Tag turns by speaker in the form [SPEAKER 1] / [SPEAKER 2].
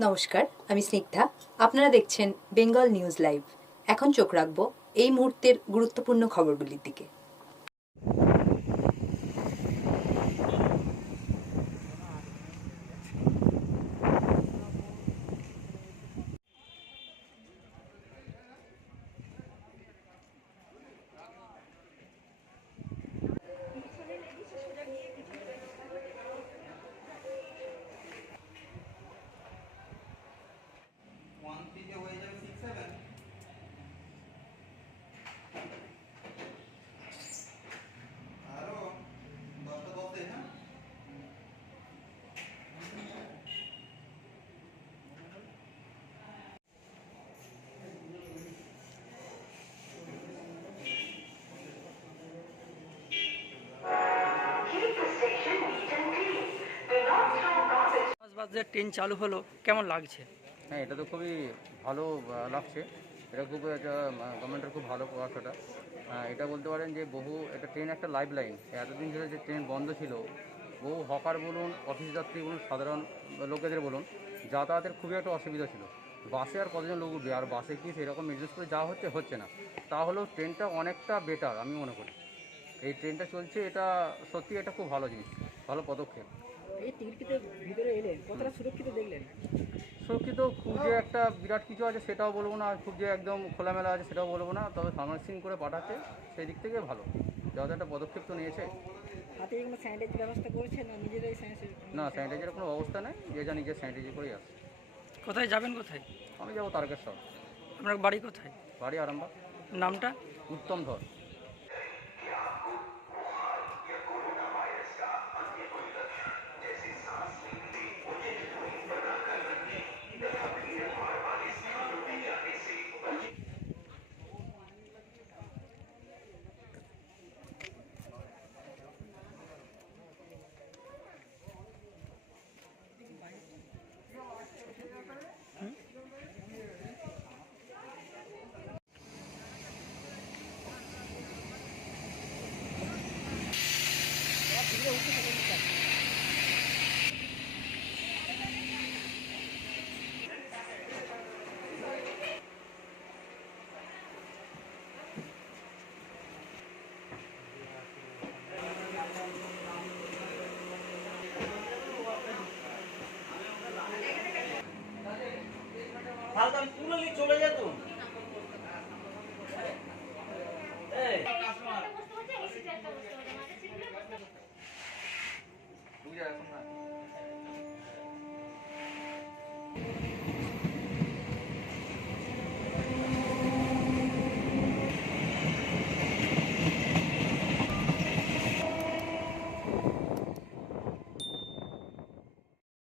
[SPEAKER 1] নমস্কার, আমি স্নিগ্ধা। আপনারা দেখছেন বেঙ্গল নিউজ লাইভ। এখন চোখ রাখব এই মুহূর্তের গুরুত্বপূর্ণ খবরগুলির দিকে।
[SPEAKER 2] যে ট্রেন চালু হলো, কেমন লাগছে?
[SPEAKER 3] হ্যাঁ এটা তো খুবই ভালো লাগছে। এটা খুব একটা গভর্নমেন্টের খুব ভালো প্রয়াস এটা বলতে পারেন যে বহু, এটা ট্রেন একটা লাইফ লাইন এতদিন ধরে যে ট্রেন বন্ধ ছিল, বহু হকার বলুন অফিস যাত্রী বলুন, সাধারণ লোকেদের বলুন, যাতায়াতের খুবই একটা অসুবিধা ছিল। বাসে আর কতজন লোক উঠবে? আর বাসে কি সেরকম নির্দিষ্ট করে যাওয়া হচ্ছে হচ্ছে না। তাহলেও ট্রেনটা অনেকটা বেটার আমি মনে করি। এই ট্রেনটা চলছে, এটা সত্যি এটা খুব ভালো জিনিস। ভালো পদক্ষেপ।
[SPEAKER 2] এই ভিতরে এলেন কতটা সুরক্ষিত দেখলেন?
[SPEAKER 3] সুরক্ষিত খুব যে একটা বিরাট কিছু আছে সেটাও বলব না খুব যে একদম খোলামেলা আছে সেটাও বলব না তবে সার্ভিসিং করে পাঠাচ্ছে সেই দিক থেকে ভালো। যাতে একটা পদক্ষেপ তো নিয়েছে।
[SPEAKER 2] হাতে কোনো স্যানিটাইজার ব্যবস্থা করেছেন না নিজেরাই স্যানিটাইজার
[SPEAKER 3] না স্যানিটাইজারের কোনো অবস্থা নেই যে যা নিজের স্যানিটাইজার করেই আসছে
[SPEAKER 2] কোথায় যাবেন কোথায়?
[SPEAKER 3] আমি যাব তারকেশ্বর।
[SPEAKER 2] আপনার বাড়ি কোথায়?
[SPEAKER 3] বাড়ি আরামবাগ।
[SPEAKER 2] নামটা?
[SPEAKER 3] উত্তম ধর।
[SPEAKER 4] তাহলে আমি তুলে নিয়ে চলে যেত చేస్తున్నారు